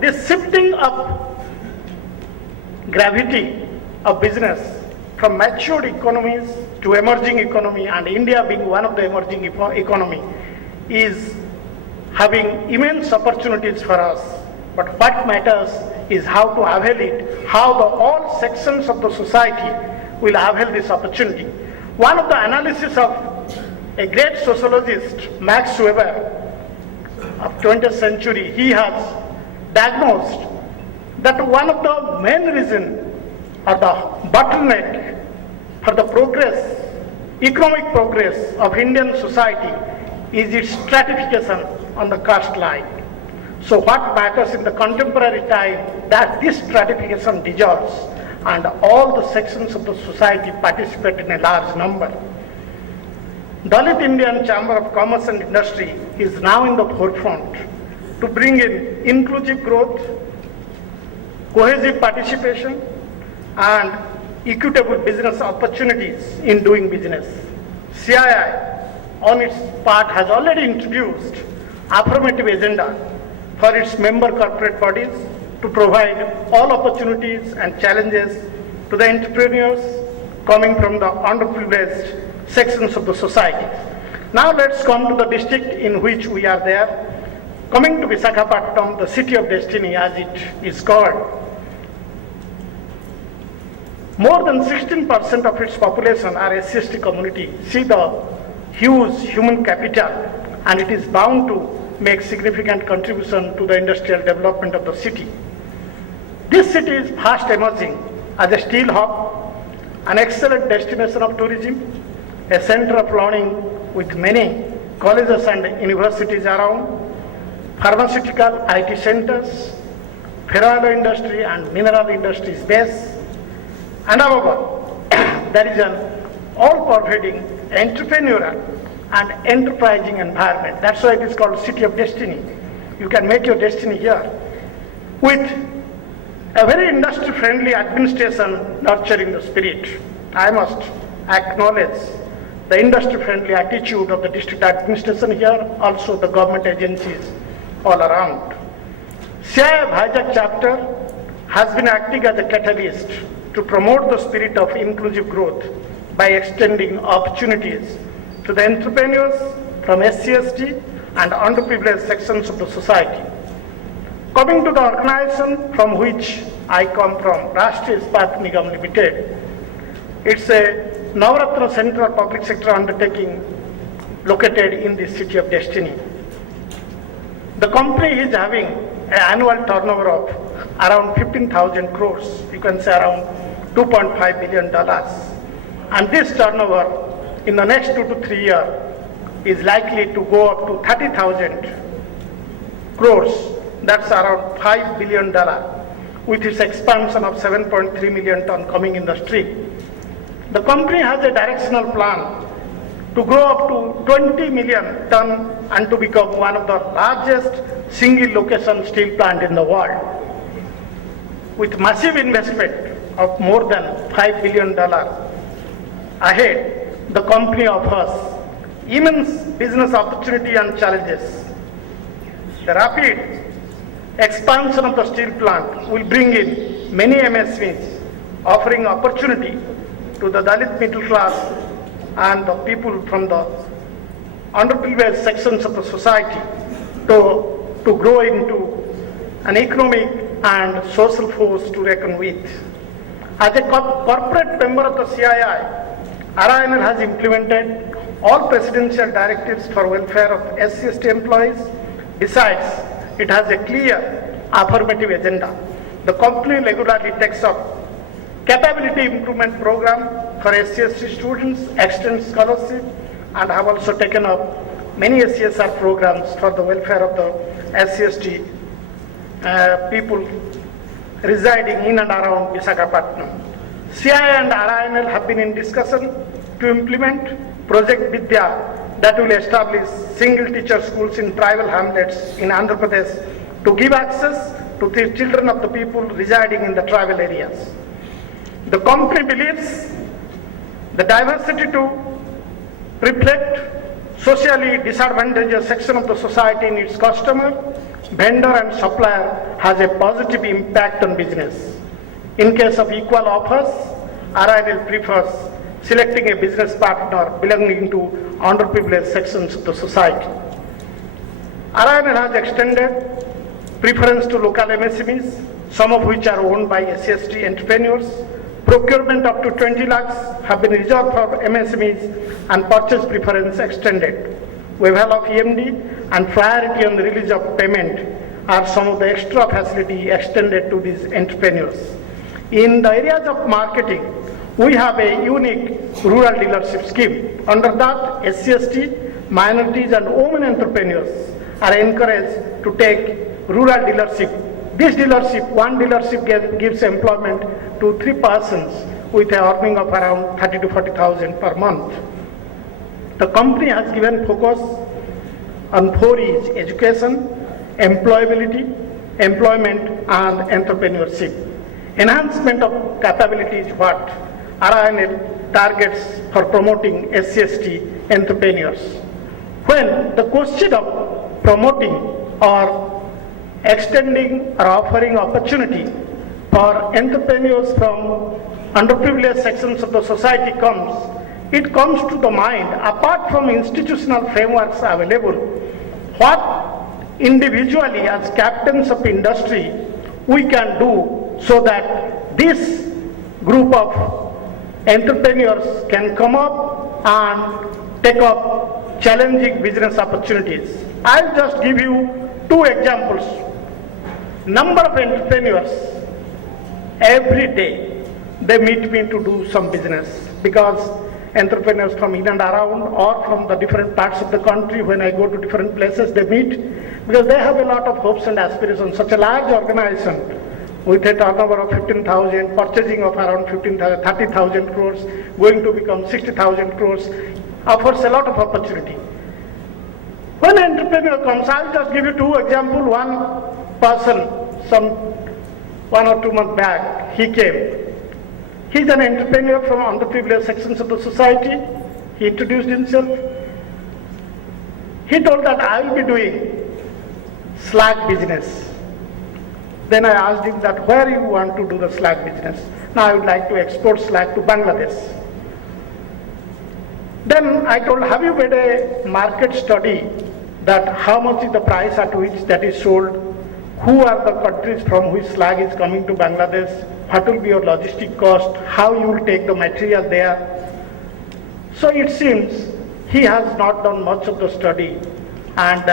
this shifting of gravity of business from matured economies to emerging economy, and India being one of the emerging economy, is having immense opportunities for us. But what matters is how to avail it, how all sections of the society will avail this opportunity. One of the analysis of a great sociologist, Max Weber, of 20th century, he has diagnosed that one of the main reasons or the bottleneck for the progress, economic progress of Indian society is its stratification on the caste line. So what matters in the contemporary time that this stratification dissolves and all the sections of the society participate in a large number. Dalit Indian Chamber of Commerce and Industry is now in the forefront to bring in inclusive growth, cohesive participation, and equitable business opportunities in doing business. CII, on its part, has already introduced affirmative agenda for its member corporate bodies to provide all opportunities and challenges to the entrepreneurs coming from the underprivileged sections of the society. Now let's come to the district in which we are there. Coming to Visakhapatnam, the city of destiny as it is called, more than 16% of its population are SC/ST community. See the huge human capital, and it is bound to make significant contribution to the industrial development of the city. This city is fast emerging as a steel hub, an excellent destination of tourism, a center of learning with many colleges and universities around, pharmaceutical IT centers, ferroalloy industry and mineral industries base, and above there is an all-pervading entrepreneurial and enterprising environment. That's why it is called City of Destiny. You can make your destiny here with a very industry-friendly administration nurturing the spirit. I must acknowledge the industry-friendly attitude of the district administration here, also the government agencies all around. CII Vizag chapter has been acting as a catalyst to promote the spirit of inclusive growth by extending opportunities to the entrepreneurs from SC/ST and underprivileged sections of the society. Coming to the organization from which I come from, Rashtriya Ispat Nigam Limited, it's a Navaratna Central Public Sector undertaking located in the city of Destiny. The company is having an annual turnover of around 15,000 crores, you can say around $2.5 billion. And this turnover in the next 2 to 3 years is likely to go up to 30,000 crores, that's around $5 billion, with its expansion of 7.3 million ton coming in the stream. The company has a directional plan to grow up to 20 million ton and to become one of the largest single location steel plant in the world. With massive investment of more than $5 billion ahead, the company offers immense business opportunity and challenges. The rapid expansion of the steel plant will bring in many MSMEs, offering opportunity to the Dalit middle class and the people from the underprivileged sections of the society to grow into an economic and social force to reckon with. As a corporate member of the CII, RINL has implemented all presidential directives for welfare of SC/ST employees. Besides, it has a clear affirmative agenda. The company regularly takes up capability improvement program for SC/ST students, extends scholarship, and have also taken up many CSR programs for the welfare of the SC/ST people residing in and around Visakhapatnam. CII and RINL have been in discussion to implement Project Vidya that will establish single teacher schools in tribal hamlets in Andhra Pradesh to give access to the children of the people residing in the tribal areas. The company believes the diversity to reflect socially disadvantaged section of the society in its customer, vendor and supplier has a positive impact on business. In case of equal offers, RINL prefers selecting a business partner belonging to underprivileged sections of the society. RINL has extended preference to local MSMEs, some of which are owned by SC/ST entrepreneurs. Procurement up to 20 lakhs have been reserved for MSMEs and purchase preference extended. Waiver of EMD and priority on the release of payment are some of the extra facility extended to these entrepreneurs. In the areas of marketing, we have a unique rural dealership scheme. Under that, SC/ST, minorities and women entrepreneurs are encouraged to take rural dealership. This dealership, one dealership gives employment to 3 persons with an earning of around 30 to 40,000 per month. The company has given focus on 4 E's: education, employability, employment and entrepreneurship. Enhancement of capability is what RINL targets for promoting SC/ST entrepreneurs. When the question of promoting or extending or offering opportunity for entrepreneurs from underprivileged sections of the society comes, it comes to the mind, apart from institutional frameworks available, what individually as captains of industry we can do so that this group of entrepreneurs can come up and take up challenging business opportunities. I'll just give you 2 examples. Number of entrepreneurs, every day they meet me to do some business, because entrepreneurs from in and around or from the different parts of the country, when I go to different places, they meet because they have a lot of hopes and aspirations. Such a large organization with a turnover of 15,000, purchasing of around 30,000 crores, going to become 60,000 crores, offers a lot of opportunity. When an entrepreneur comes, I'll just give you 2 examples. One person, some 1 or 2 months back, he came. He's an entrepreneur from underprivileged sections of the society. He introduced himself. He told that I will be doing slag business. Then I asked him that where you want to do the slag business. Now I would like to export slag to Bangladesh. Then I told, have you made a market study that how much is the price at which that is sold? Who are the countries from which slag is coming to Bangladesh? What will be your logistic cost? How you will take the material there? So it seems he has not done much of the study. And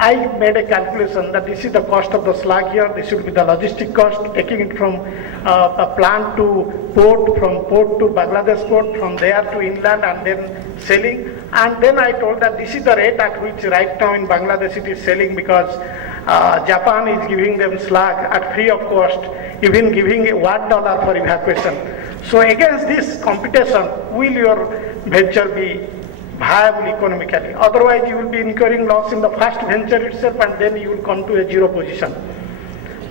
I made a calculation that this is the cost of the slag here, this should be the logistic cost, taking it from a plant to port, from port to Bangladesh port, from there to inland and then selling. And then I told that this is the rate at which right now in Bangladesh it is selling, because Japan is giving them slag at free of cost, even giving $1 for evacuation. So against this competition, will your venture be viable economically? Otherwise you will be incurring loss in the first venture itself, and then you will come to a zero position.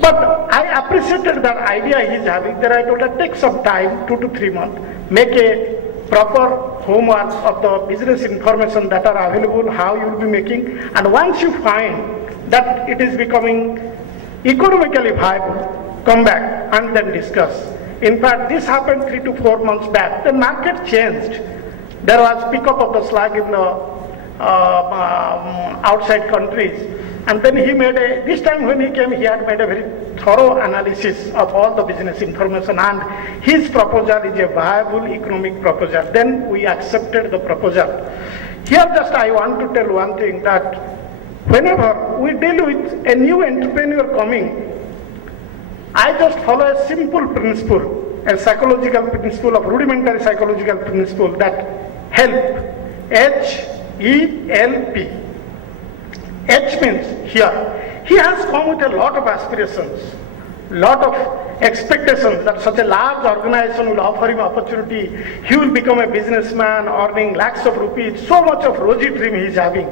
But I appreciated that idea he is having. Then I told her, take some time, 2 to 3 months, make a proper homework of the business information that are available, how you will be making, and once you find that it is becoming economically viable, come back and then discuss. In fact, this happened 3 to 4 months back. The market changed. There was pickup of the slag in the outside countries. And then he made this time when he came, he had made a very thorough analysis of all the business information, and his proposal is a viable economic proposal. Then we accepted the proposal. Here just I want to tell one thing, that whenever we deal with a new entrepreneur coming, I just follow a simple principle, a psychological principle of rudimentary psychological principle, that help, H-E-L-P. H means here. He has come with a lot of aspirations, lot of expectations that such a large organization will offer him opportunity. He will become a businessman earning lakhs of rupees. So much of rosy dream he is having.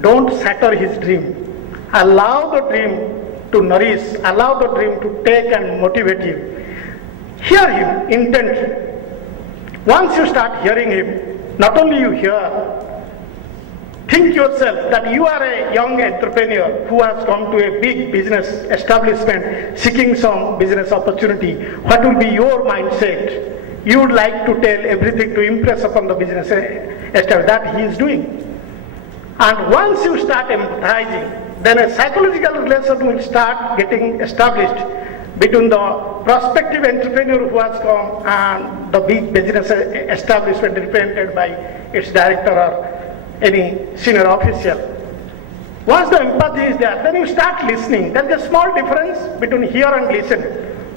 Don't shatter his dream. Allow the dream to nourish, allow the dream to take and motivate him. Hear him intently. Once you start hearing him, not only you hear, Think yourself that you are a young entrepreneur who has come to a big business establishment seeking some business opportunity. What will be your mindset? You would like to tell everything to impress upon the business establishment that he is doing. And once you start empathizing, then a psychological relation will start getting established between the prospective entrepreneur who has come and the big business establishment represented by its director or any senior official. Once the empathy is there, then you start listening. There is a small difference between hear and listen.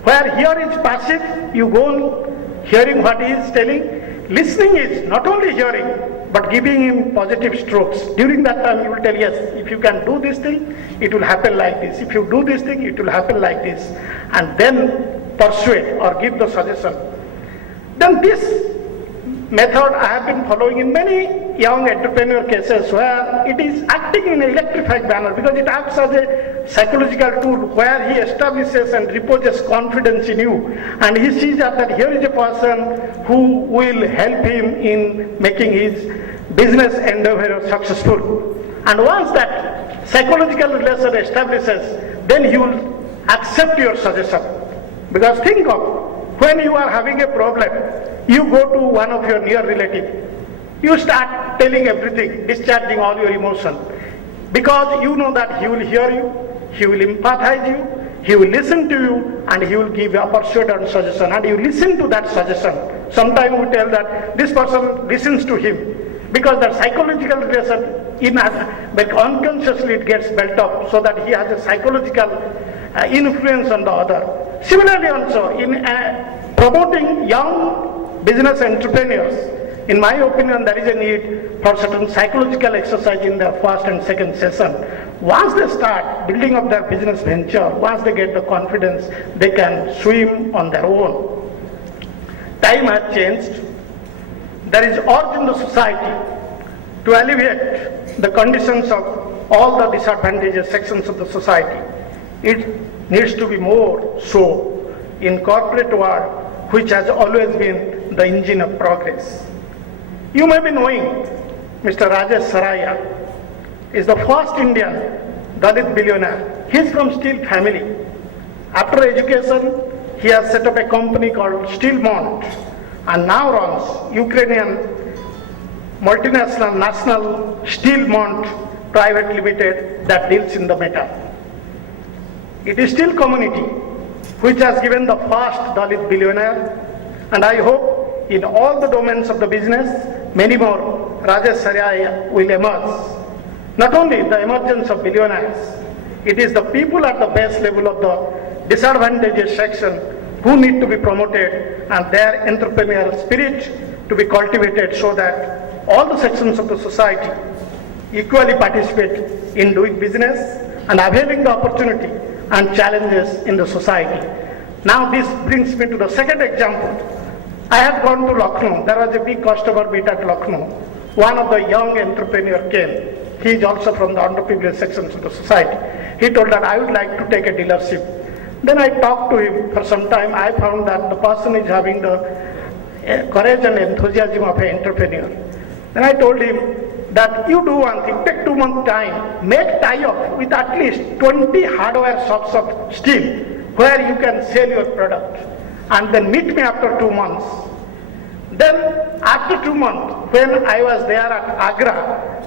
Where hear is passive, you go on hearing what he is telling. Listening is not only hearing, but giving him positive strokes. During that time, you will tell, yes, if you can do this thing, it will happen like this. If you do this thing, it will happen like this. And then persuade or give the suggestion. Then this method I have been following in many young entrepreneur cases where it is acting in an electrified manner because it acts as a psychological tool where he establishes and reposes confidence in you, and he sees that here is a person who will help him in making his business endeavor successful. And once that psychological relation establishes, then he will accept your suggestion. Because think of, when you are having a problem, you go to one of your near relatives. You start telling everything, discharging all your emotion. Because you know that he will hear you, he will empathize you, he will listen to you, and he will give a persuade and suggestion. And you listen to that suggestion. Sometimes we tell that this person listens to him. Because the psychological relation, but unconsciously it gets built up so that he has a psychological influence on the other. Similarly also, in promoting young business entrepreneurs, in my opinion, there is a need for certain psychological exercise in their first and second session. Once they start building up their business venture, once they get the confidence, they can swim on their own. Time has changed. There is urge in the society to alleviate the conditions of all the disadvantaged sections of the society. It needs to be more so in corporate world, which has always been the engine of progress. You may be knowing Mr. Rajesh Saraiya is the first Indian Dalit billionaire. He is from steel family. After education, he has set up a company called Steelmont and now runs Ukrainian multinational national Steelmont Private Limited that deals in the metal. It is steel community which has given the first Dalit billionaire, and I hope in all the domains of the business, many more Rajesh Saraiya will emerge. Not only the emergence of billionaires, it is the people at the base level of the disadvantaged section who need to be promoted and their entrepreneurial spirit to be cultivated so that all the sections of the society equally participate in doing business and availing the opportunity and challenges in the society. Now this brings me to the second example. I had gone to Lucknow. There was a big customer meet at Lucknow. One of the young entrepreneur came. He is also from the underprivileged sections of the society. He told that I would like to take a dealership. Then I talked to him for some time. I found that the person is having the courage and enthusiasm of an entrepreneur. Then I told him that you do one thing, take 2 months time, make tie-up with at least 20 hardware shops of steel where you can sell your product, and then meet me after 2 months. Then after 2 months, when I was there at Agra,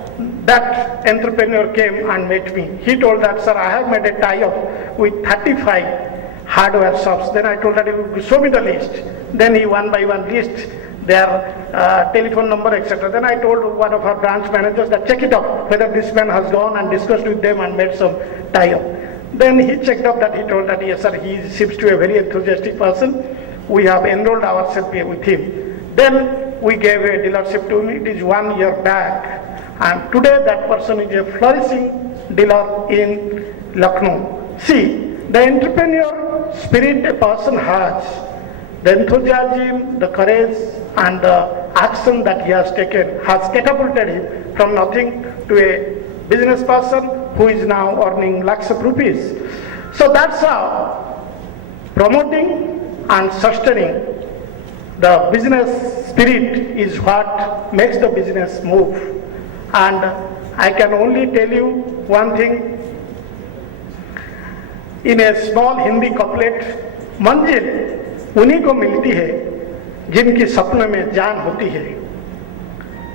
that entrepreneur came and met me. He told that, sir, I have made a tie-up with 35 hardware shops. Then I told that, you show me the list. Then he one by one list their telephone number, etc. Then I told one of our branch managers that check it out, whether this man has gone and discussed with them and made some tie-up. Then he checked up that, he told that, yes sir, he seems to be a very enthusiastic person. We have enrolled ourselves with him. Then we gave a dealership to him. It is 1 year back. And today that person is a flourishing dealer in Lucknow. See, the entrepreneur spirit a person has, the enthusiasm, the courage, and the action that he has taken has catapulted him from nothing to a business person who is now earning lakhs of rupees. So that's how promoting and sustaining the business spirit is what makes the business move. And I can only tell you one thing. In a small Hindi couplet, मंजिल उन्हीं को मिलती है जिनकी सपने में जान होती है।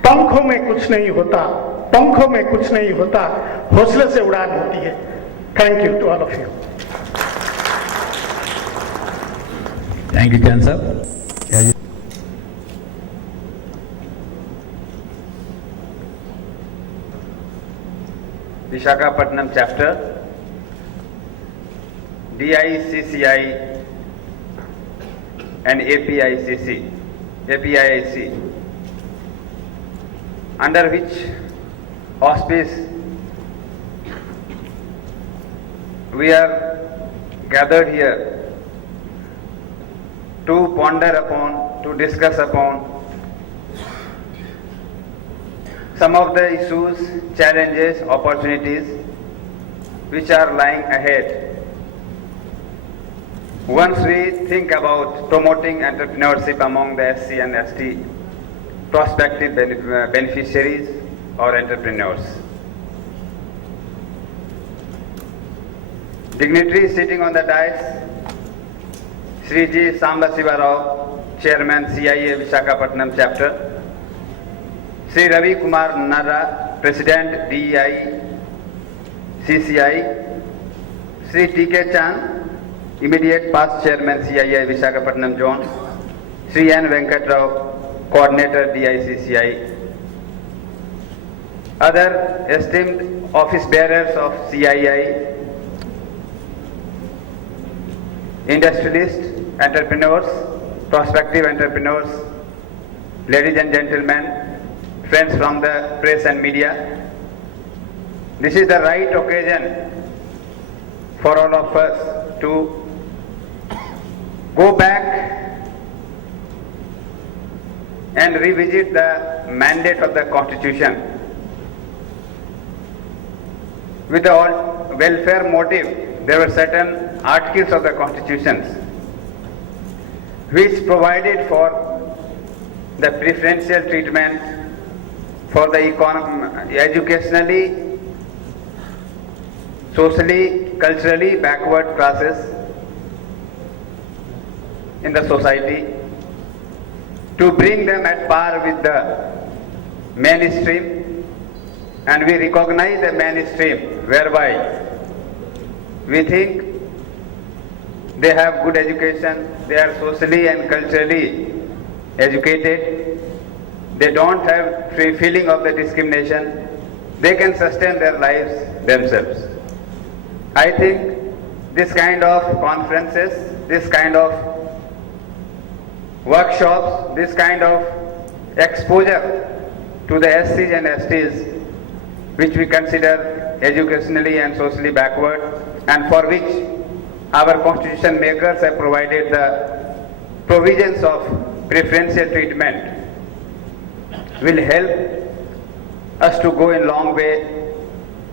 पंखों में कुछ नहीं होता, पंखों में कुछ नहीं होता, हौसले से उड़ान होती है। Thank you to all of you. Thank you Chand साहब। Visakhapatnam chapter, DICCI and APIIC, under which auspice we are gathered here to ponder upon, to discuss upon some of the issues, challenges, opportunities which are lying ahead. Once we think about promoting entrepreneurship among the SC and ST prospective beneficiaries or entrepreneurs. Dignitaries sitting on the dais, Sri G. Samba Siva Rao, Chairman CIA Visakhapatnam Chapter, Sri Ravi Kumar Narra, President DEI CCI, Sri T.K. Chan, Immediate Past Chairman CII Visakhapatnam Zone, Sri N. Venkat Rao, Coordinator DICCI, other esteemed office bearers of CII, industrialists, entrepreneurs, prospective entrepreneurs, ladies and gentlemen, friends from the press and media. This is the right occasion for all of us to go back and revisit the mandate of the Constitution. With the welfare motive, there were certain articles of the Constitution which provided for the preferential treatment for the educationally, socially, culturally backward classes in the society, to bring them at par with the mainstream, and we recognize the mainstream whereby we think they have good education, they are socially and culturally educated, they don't have feeling of the discrimination, they can sustain their lives themselves. I think this kind of conferences, this kind of workshops, this kind of exposure to the SCs and STs, which we consider educationally and socially backward, and for which our constitution makers have provided the provisions of preferential treatment, will help us to go in long way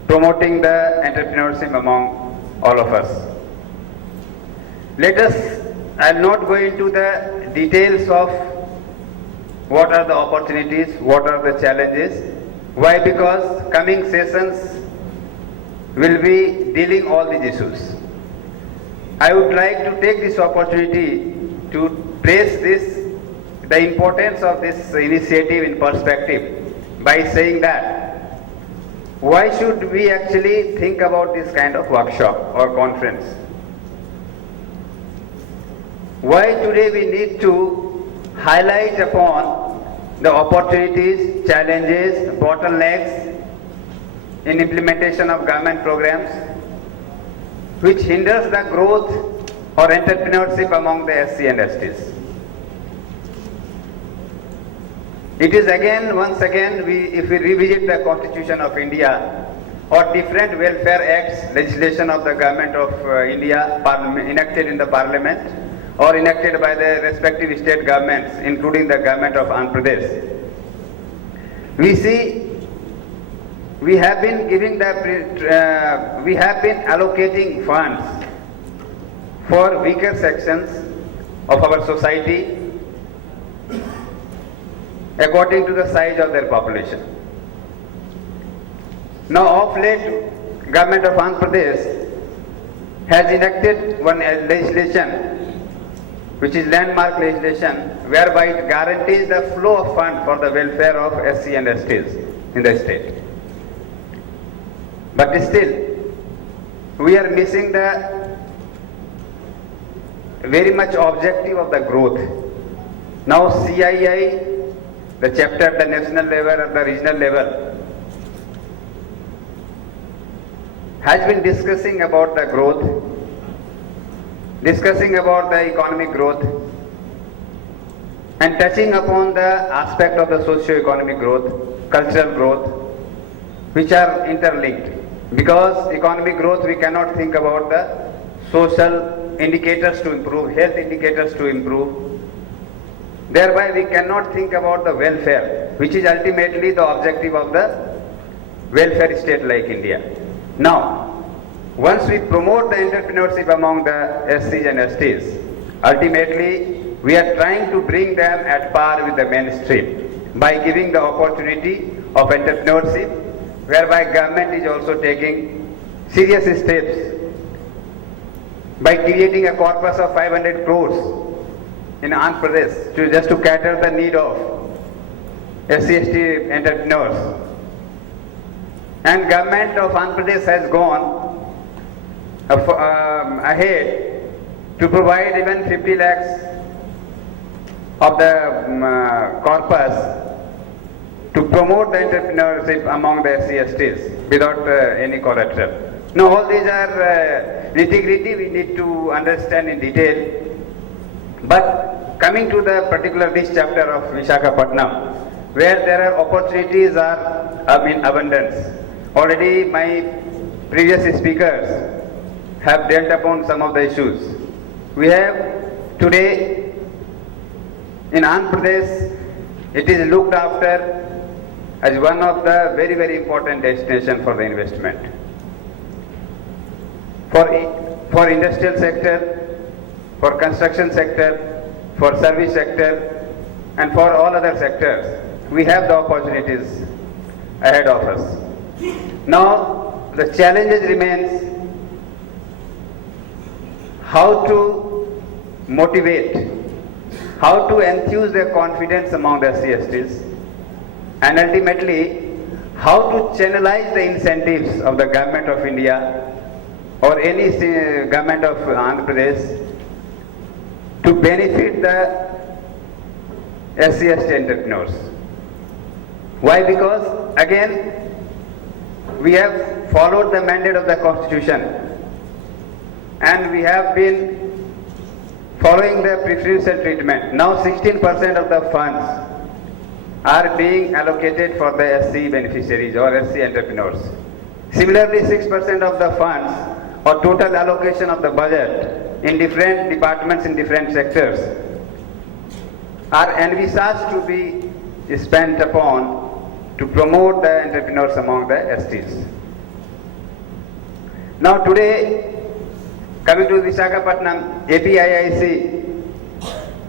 promoting the entrepreneurship among all of us. Let us, I'll not go into the details of what are the opportunities, what are the challenges. Why? Because coming sessions will be dealing all these issues. I would like to take this opportunity to place the importance of this initiative in perspective by saying that why should we actually think about this kind of workshop or conference? Why today we need to highlight upon the opportunities, challenges, bottlenecks in implementation of government programs which hinders the growth or entrepreneurship among the SC and STs. It is again, once again, if we revisit the Constitution of India or different welfare acts, legislation of the government of India enacted in the parliament or enacted by the respective state governments, including the government of Andhra Pradesh, we see we have been giving we have been allocating funds for weaker sections of our society according to the size of their population. Now, of late, government of Andhra Pradesh has enacted one legislation, which is landmark legislation, whereby it guarantees the flow of fund for the welfare of SC and STs in the state. But still, we are missing the very much objective of the growth. Now CII, the chapter at the national level, at the regional level, has been discussing about the growth, discussing about the economic growth, and touching upon the aspect of the socio-economic growth, cultural growth, which are interlinked. Because economic growth, we cannot think about the social indicators to improve, health indicators to improve. Thereby we cannot think about the welfare, which is ultimately the objective of the welfare state like India. Now, once we promote the entrepreneurship among the SCs and STs, ultimately we are trying to bring them at par with the mainstream by giving the opportunity of entrepreneurship, whereby government is also taking serious steps by creating a corpus of 500 crores in Andhra Pradesh just to cater the need of SC/ST entrepreneurs. And government of Andhra Pradesh has gone ahead to provide even 50 lakhs of the corpus to promote the entrepreneurship among the SC/STs without any collateral. Now all these are nitty-gritty we need to understand in detail. But coming to the particular this chapter of Visakhapatnam, where there are opportunities are in abundance. Already my previous speakers have dealt upon some of the issues. We have today in Andhra Pradesh, it is looked after as one of the very, very important destination for the investment. For industrial sector, for construction sector, for service sector, and for all other sectors, we have the opportunities ahead of us. Now, the challenges remains how to motivate, how to enthuse their confidence among the SC/STs, and ultimately how to channelize the incentives of the government of India or any government of Andhra Pradesh to benefit the SC/ST entrepreneurs. Why? Because again, we have followed the mandate of the Constitution and we have been following the preferential treatment. Now 16% of the funds are being allocated for the SC beneficiaries or SC entrepreneurs. Similarly, 6% of the funds or total allocation of the budget in different departments in different sectors are envisaged to be spent upon to promote the entrepreneurs among the STs. Now today, coming to Visakhapatnam, APIIC,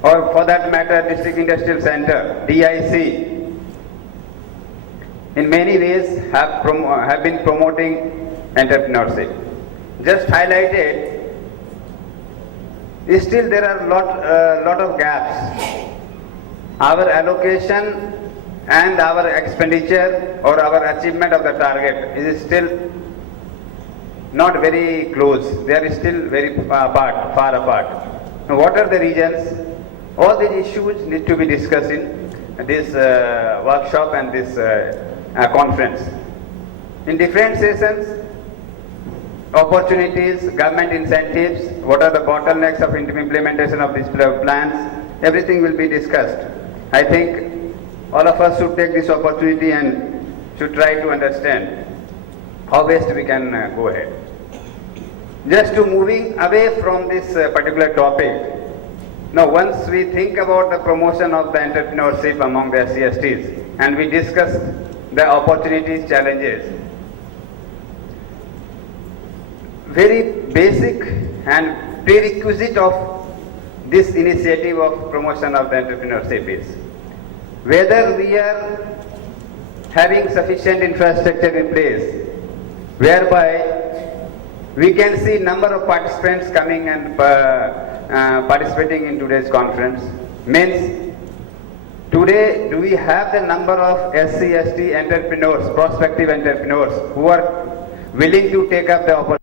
or for that matter District Industrial Center, DIC, in many ways have been promoting entrepreneurship. Just highlighted, still there are lot of gaps. Our allocation and our expenditure or our achievement of the target is still not very close. They are still very far apart. Now, what are the reasons? All these issues need to be discussed in this workshop and this conference. In different sessions, opportunities, government incentives, what are the bottlenecks of implementation of these plans, everything will be discussed. I think all of us should take this opportunity and should try to understand how best we can go ahead. Just to moving away from this particular topic, now once we think about the promotion of the entrepreneurship among the SC/STs and we discuss the opportunities, challenges, very basic and prerequisite of this initiative of promotion of the entrepreneurship is whether we are having sufficient infrastructure in place whereby we can see number of participants coming and participating in today's conference. Means, today do we have the number of SC, ST entrepreneurs, prospective entrepreneurs who are willing to take up the opportunity